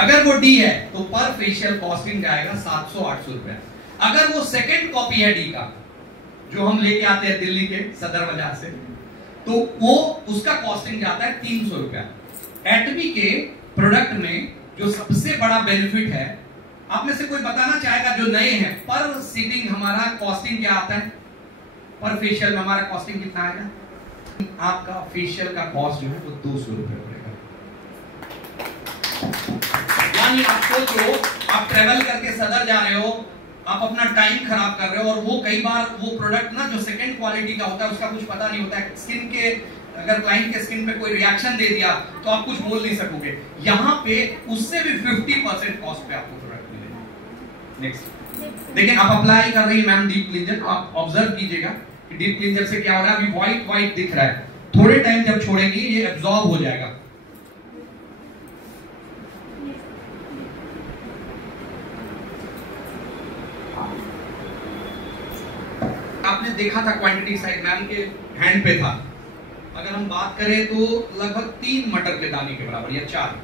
अगर वो डी है तो पर फेशियल कॉस्टिंग जाएगा 700-800 रुपया। अगर वो सेकंड कॉपी है डी का, जो हम लेके आते हैं दिल्ली के सदर बाजार से, तो वो उसका कॉस्टिंग जाता है 300 रुपया। एटवी के प्रोडक्ट में जो सबसे बड़ा बेनिफिट है, आप में से कोई बताना चाहेगा जो नए हैं, पर सीटिंग हमारा कॉस्टिंग क्या आता है? पर फेशियल में हमारा कॉस्टिंग कितना आएगा? आपका फेशियल का कॉस्ट जो है वो 200 रुपए पड़ेगा। यानी आप सोचो, आप ट्रेवल करके सदर जा रहे हो, आप अपना टाइम खराब कर रहे हो, और वो कई बार वो प्रोडक्ट ना जो सेकंड क्वालिटी का होता है उसका कुछ पता नहीं होता है। स्किन के, अगर क्लाइंट के स्किन पे कोई रिएक्शन दे दिया तो आप कुछ बोल नहीं सकोगे। यहाँ पे उससे भी 50% कॉस्ट पे आपको प्रोडक्ट मिलेगा। नेक्स्ट देखिए, आप अप्लाई कर रही है मैम डीप क्लींजर, आप ऑब्जर्व कीजिएगा कि डीप क्लींजर से क्या हो रहा है। अभी व्हाइट व्हाइट दिख रहा है, थोड़े टाइम जब छोड़ेंगे ये एब्जॉर्ब हो जाएगा। आपने देखा था क्वांटिटी साइड मैम के हैंड पे था। अगर हम बात करें तो लगभग 3 मटर के दाने के बराबर या 4।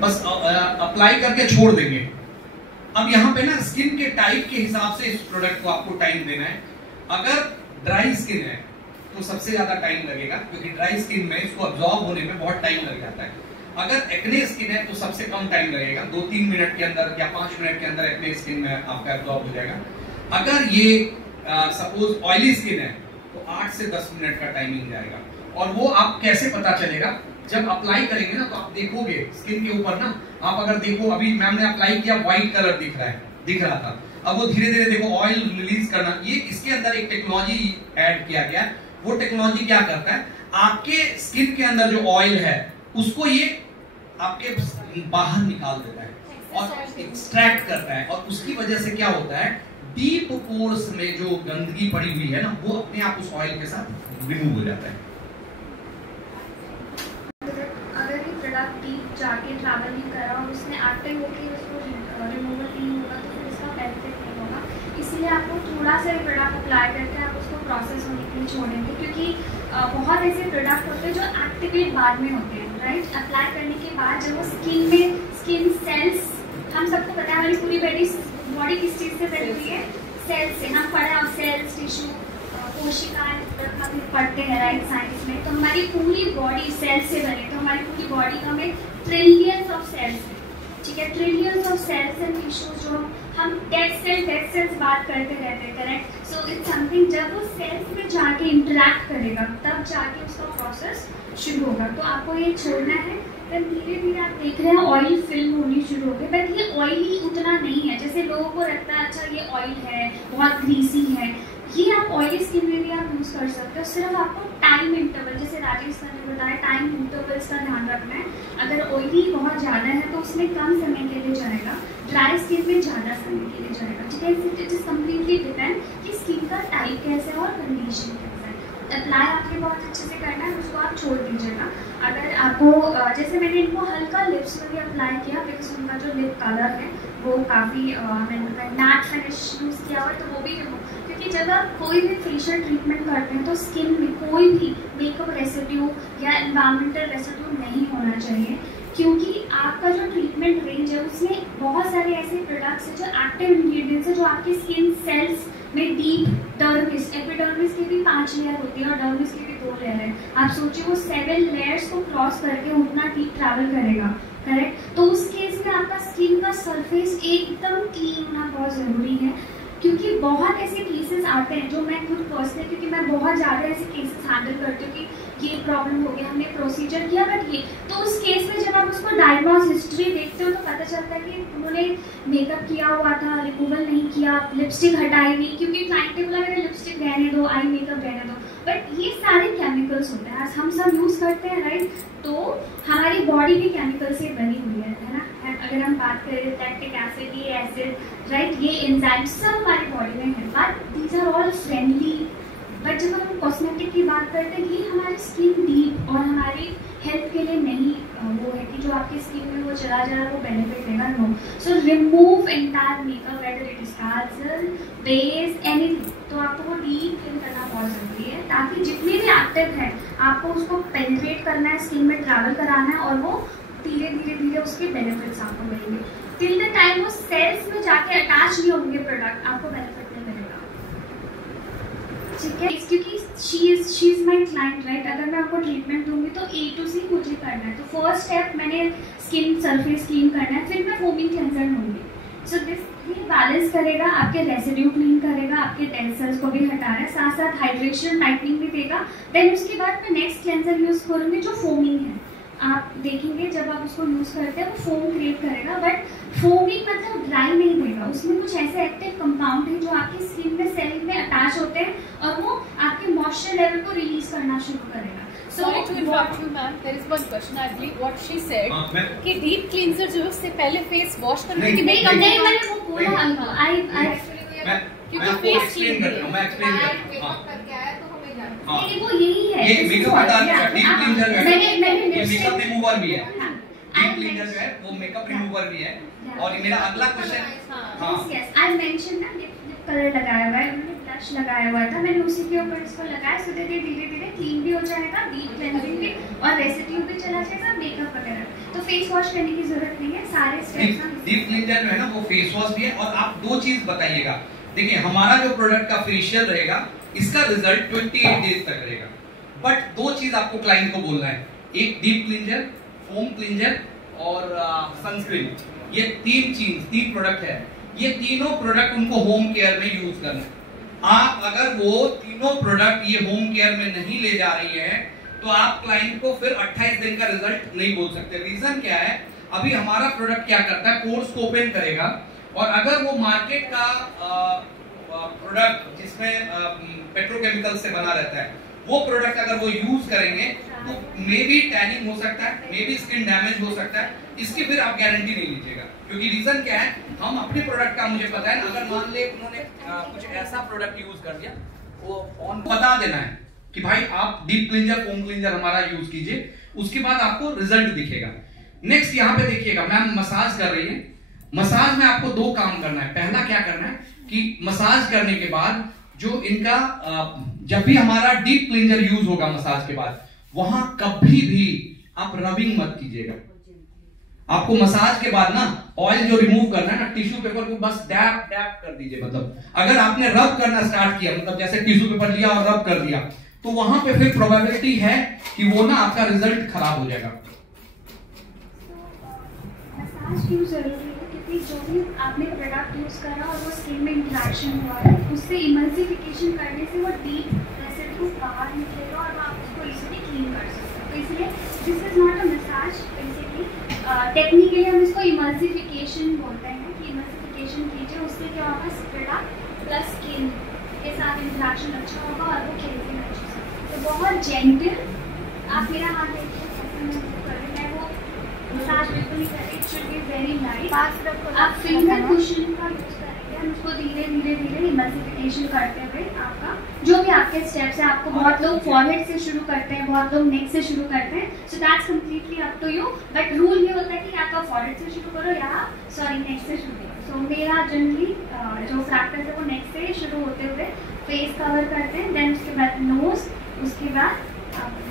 बस अप्लाई करके छोड़ देंगे। अब यहाँ पे ना स्किन के टाइप के हिसाब से इस प्रोडक्ट को आपको टाइम देना है। अगर ड्राई स्किन है तो सबसे ज्यादा टाइम लगेगा, क्योंकि ड्राई स्किन में इसको अब्जॉर्ब होने में बहुत टाइम लग जाता है। अगर एक्ने स्किन है तो सबसे कम टाइम लगेगा, 2-3 मिनट के अंदर या 5 मिनट के अंदर एक्ने स्किन में आपका अब्जॉर्ब हो जाएगा। अगर ये सपोज ऑयली स्किन है तो 8 से 10 मिनट का टाइमिंग जाएगा। और वो आप कैसे पता चलेगा? जब अप्लाई करेंगे ना तो आप देखोगे स्किन के ऊपर ना, आप अगर देखो, अभी मैम ने अप्लाई किया, व्हाइट कलर दिख रहा था, अब वो धीरे धीरे देखो ऑयल रिलीज करना, ये इसके अंदर एक टेक्नोलॉजी ऐड किया गया है। वो टेक्नोलॉजी क्या करता है, आपके स्किन के अंदर जो ऑयल है उसको ये आपके बाहर निकाल देता है और एक्सट्रैक्ट करता है, और उसकी वजह से क्या होता है, डीप पोर्स में जो गंदगी पड़ी हुई है ना, वो अपने आप उस ऑयल के साथ रिमूव हो जाता है। अगर ये प्रोडक्ट डीप जाके ट्रैवल नहीं कर रहा और उसने एक्टिव होकर उसको रिमूवल नहीं होगा तो फिर इसका बेनिफिट नहीं होगा। इसीलिए आपको थोड़ा सा ये प्रोडक्ट अप्लाई करके आप उसको प्रोसेस होने के लिए छोड़ेंगे, क्योंकि बहुत ऐसे प्रोडक्ट होते हैं जो एक्टिवेट बाद में होते हैं, राइट। अप्लाई करने के बाद जब वो स्किन में, स्किन सेल्स, हम सबको पता है हमारी पूरी बॉडी किस चीज़ से बनी हुई है? सेल्स से। हम पढ़े हैं सेल्स, टिश्यू, कोशिकाएं हम पढ़ते हैं राइट साइंस में। तो हमारी पूरी बॉडी सेल्स से बनी, तो हमारी पूरी बॉडी का में ट्रिलियंस ऑफ सेल्स है, ठीक है। Trillions of cells and tissues, जो हम डेड सेल्स बात करते रहते हैं, करेक्ट। सो इट्स समथिंग, जब वो सेल्स में जाके इंटरेक्ट करेगा तब जाके उसका प्रोसेस शुरू होगा। तो आपको ये छोड़ना है। फिर धीरे धीरे आप देख रहे हैं ऑयल फिल्म होनी शुरू हो गई, बट ये ऑयली उतना नहीं है जैसे लोगों को लगता है। अच्छा ये ऑयल है, बहुत ग्रीसी है, ये आप ऑयली स्किन में भी आप यूज़ कर सकते हो। सिर्फ आपको टाइम इंटरवल, जैसे राजेश सर ने बताया, टाइम इंटरवल्स का ध्यान रखना है। अगर ऑयली बहुत ज़्यादा है तो उसमें कम समय के लिए जाएगा, ड्राई स्किन में ज़्यादा समय के लिए जाएगा, ठीक है। इट इज़ कम्प्लीटली डिपेंड कि स्किन का टाइप कैसा है और कंडीशन कैसा है। अप्लाई आपके बहुत अच्छे से करना है, उसको आप छोड़ दीजिएगा। अगर आपको जैसे मैंने इनको हल्का लिप्स में भी अप्लाई किया, बिकॉज उनका जो लिप कलर है वो काफ़ी मैट फिनिश यूज़ किया हुआ है, तो वो भी क्योंकि जब आप कोई भी फेशियल ट्रीटमेंट करते हैं तो स्किन में कोई भी मेकअप रेसिड्यू या एनवायरमेंटल रेसिड्यू नहीं होना चाहिए, क्योंकि आपका जो ट्रीटमेंट रेंज है उसमें बहुत सारे ऐसे प्रोडक्ट्स हैं जो एक्टिव इंग्रेडिएंट्स हैं जो आपकी स्किन सेल्स में डीप डर्मिस, एपिडर्मिस की भी 5 लेयर होती है और डर्मिस की भी 2 लेयर है। आप सोचिए वो 7 लेयर्स को क्रॉस करके उतना डीप ट्रैवल करेगा, करेक्ट। तो उस केस में आपका स्किन का सरफेस एकदम क्लीन होना बहुत ज़रूरी है, क्योंकि बहुत ऐसे केसेस आते हैं जो मैं खुद पर्सनली, क्योंकि मैं बहुत ज़्यादा ऐसे केसेस हैंडल करती हूँ कि ये प्रॉब्लम हो गया, हमने प्रोसीजर किया बट ये, तो उस केस में जब आप उसको डायग्नोस हिस्ट्री देखते हो तो पता चलता है कि उन्होंने मेकअप किया हुआ था, रिमूवल नहीं किया, लिपस्टिक हटाई नहीं, क्योंकि क्लाइंट ने बोला मेरे लिपस्टिक रहने दो, आई मेकअप रहने दो, बट ये सारे केमिकल्स होते हैं, हम सब यूज़ करते हैं, राइट। तो हमारी बॉडी भी केमिकल से बनी हुई है ना। अगर हम बात करें लैक्टिक एसिड, ये एसिड, राइट, ये एंजाइम सब हमारी बॉडी में है, but these are all friendly. But जब हम कॉस्मेटिक की बात करते हैं, ये हमारी स्किन डीप और हमारी हेल्थ के लिए नहीं वो है कि जो आपकी स्किन में वो चला जा रहा है वो बेनिफिट देगा, no. So remove entire makeup, whether it is kajal, base, anything. तो आपको वो डीप क्लीन करना बहुत ज़रूरी है, ताकि जितने भी एक्टिव है आपको उसको पेनिट्रेट करना है, स्किन में ट्रैवल कराना है, और वो धीरे धीरे धीरे उसके बेनिफिट्स आपको मिलेंगे। टिल द टाइम वो सेल्स में जाके अटैच नहीं होंगे प्रोडक्ट, आपको बेनिफिट नहीं मिलेगा, ठीक है। क्योंकि she is my client, right. अगर मैं आपको ट्रीटमेंट दूंगी तो A to C मुझे करना है। तो फर्स्ट स्टेप मैंने स्किन सरफेस क्लीन करना है, फिर मैं फोमिंग क्लेंजर लूँगी। सो दिस ये बैलेंस करेगा, आपके रेसिड्यू क्लीन करेगा, आपके डेड सेल्स को भी हटा रहा है, साथ साथ हाइड्रेशन टाइटनिंग भी देगा। देन उसके बाद मैं नेक्स्ट क्लेंजर यूज़ करूँगी जो फोमिंग है। आप देखेंगे जब आप उसको यूज़ करते हैं वो फोम क्रिएट करेगा, बट फोमिंग मतलब ड्राई नहीं देगा। उसमें कुछ ऐसे एक्टिव कंपाउंड है जो आपकी स्किन में सेल में अटैच होते हैं और वो आपके मॉइस्चर लेवल को रिलीज करना शुरू करेगा। Sorry to interrupt you, ma'am. There is one question. I believe what she said कि deep cleanser जो है उससे पहले face wash करने की नहीं मैंने वो बोला क्योंकि face clean नहीं, वो यही है। ये मेकअप हटाने डीप क्लींजर है, ये मेकअप रिमूवर भी है। डीप क्लींजर जो है वो मेकअप रिमूवर भी है। और ये मेरा अगला क्वेश्चन, हां यस आई मेंशन ना लिप कलर लगाया हुआ है, मैंने ब्लश लगाया हुआ था, मैंने उसी के ऊपर इसको लगाया, सो दैट धीरे धीरे क्लीन भी हो जाएगा, डीप क्लेंजिंग भी, और रेसिड्यू भी चला जाएगा, मेकअप वगैरह। तो फेस वॉश करने की जरूरत नहीं है, सारे स्टेप्स हम डीप क्लींजर जो है ना वो फेस वॉश भी है। और आप दो चीज बताइएगा, देखिए हमारा जो प्रोडक्ट का फेशियल रहेगा इसका रिजल्ट 28 डेज तक रहेगा, बट दो चीज आपको क्लाइंट को बोलना है, एक डीप क्लींजर, फोम क्लींजर और सनस्क्रीन। ये तीन प्रोडक्ट है, ये तीनों प्रोडक्ट उनको होम केयर में यूज करना है। आप अगर वो तीनों प्रोडक्ट ये होम केयर में नहीं ले जा रही है तो आप क्लाइंट को फिर 28 दिन का रिजल्ट नहीं बोल सकते। रीजन क्या है, अभी हमारा प्रोडक्ट क्या करता है, पोर्स को ओपन करेगा, और अगर वो मार्केट का प्रोडक्ट जिसमें पेट्रोकेमिकल से बना रहता है वो प्रोडक्ट अगर वो यूज करेंगे तो मे बी टैनिंग हो सकता है, मे बी स्किन डैमेज हो सकता है, इसकी फिर आप गारंटी नहीं लीजिएगा। क्योंकि रीजन क्या है, हम अपने प्रोडक्ट का मुझे पता है, अगर मान ले उन्होंने कुछ ऐसा प्रोडक्ट यूज कर दिया, वो ऑन बता देना है कि भाई आप डीप क्लींजर, फोम क्लींजर हमारा यूज कीजिए, उसके बाद आपको रिजल्ट दिखेगा। नेक्स्ट यहाँ पे देखिएगा, मैम मसाज कर रही है। मसाज में आपको दो काम करना है। पहला क्या करना है कि मसाज करने के बाद जो इनका जब भी हमारा डीप क्लींजर यूज होगा मसाज के बाद, वहां कभी भी आप रबिंग मत कीजिएगा। आपको मसाज के बाद ना ऑयल जो रिमूव करना है ना, टिश्यू पेपर को बस डैप डैप कर दीजिए। मतलब अगर आपने रब करना स्टार्ट किया, मतलब जैसे टिश्यू पेपर लिया और रब कर दिया, तो वहां पे फिर प्रोबेबिलिटी है कि वो ना आपका रिजल्ट खराब हो जाएगा। मसाज क्यों जरूरी है, क्योंकि जो भी आपने प्रोडक्ट यूज करा और वो स्किन में इंटरेक्शन हुआ है, उससे इमल्सिफिकेशन करने से वो डीप रेसिड्यू बाहर निकलेगा और आप उसको इजीली क्लीन कर सकते हो। तो इसलिए this is not a massage, basically technically हम इसको इमल्सिफिकेशन बोलते हैं कि इमल्सिफिकेशन कीजिए, उससे क्या होगा, प्रोडक्ट प्लस स्किन के साथ इंटरेक्शन अच्छा होगा और वो क्लीनिंग अच्छी से। तो बहुत जेंटल, आप मेरा हाथ देखिए कैसे मैं कर रही, मैं वो मसाज बिल्कुल नहीं करें, it should be very light. आप फिंगर कुशन का यूज करेंगे, हम उसको धीरे धीरे धीरे इमल्सिफिकेशन करते हुए आपका जो भी आपके स्टेप्स है, आपको बहुत लोग फॉरहेड से शुरू करते हैं, बहुत लोग नेक से शुरू करते हैं, so that's completely up to you, but rule ये होता है कि आपका फॉरहेड से शुरू करो या नेक से शुरू करो। सो मेरा जनरली जो प्रैक्टिस है वो नेक से शुरू होते हुए फेस कवर करते हैं, देन उसके बाद नोज, उसके बाद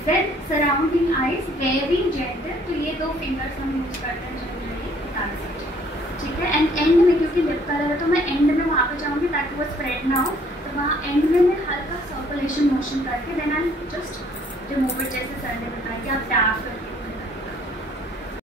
then surrounding eyes, very gentle. तो ये दो फिंगर्स हम यूज करते हैं जनरली उतार सकते, ठीक है। एंड एंड में क्योंकि लिप कलर है तो मैं एंड में वहाँ पे जाऊँगी ताकि वो स्प्रेड ना हो, तो वहाँ एंड में मैं हल्का सर्कुलेशन मोशन करके then I just remove it, जैसे सर ने बताया कि आप टैप करके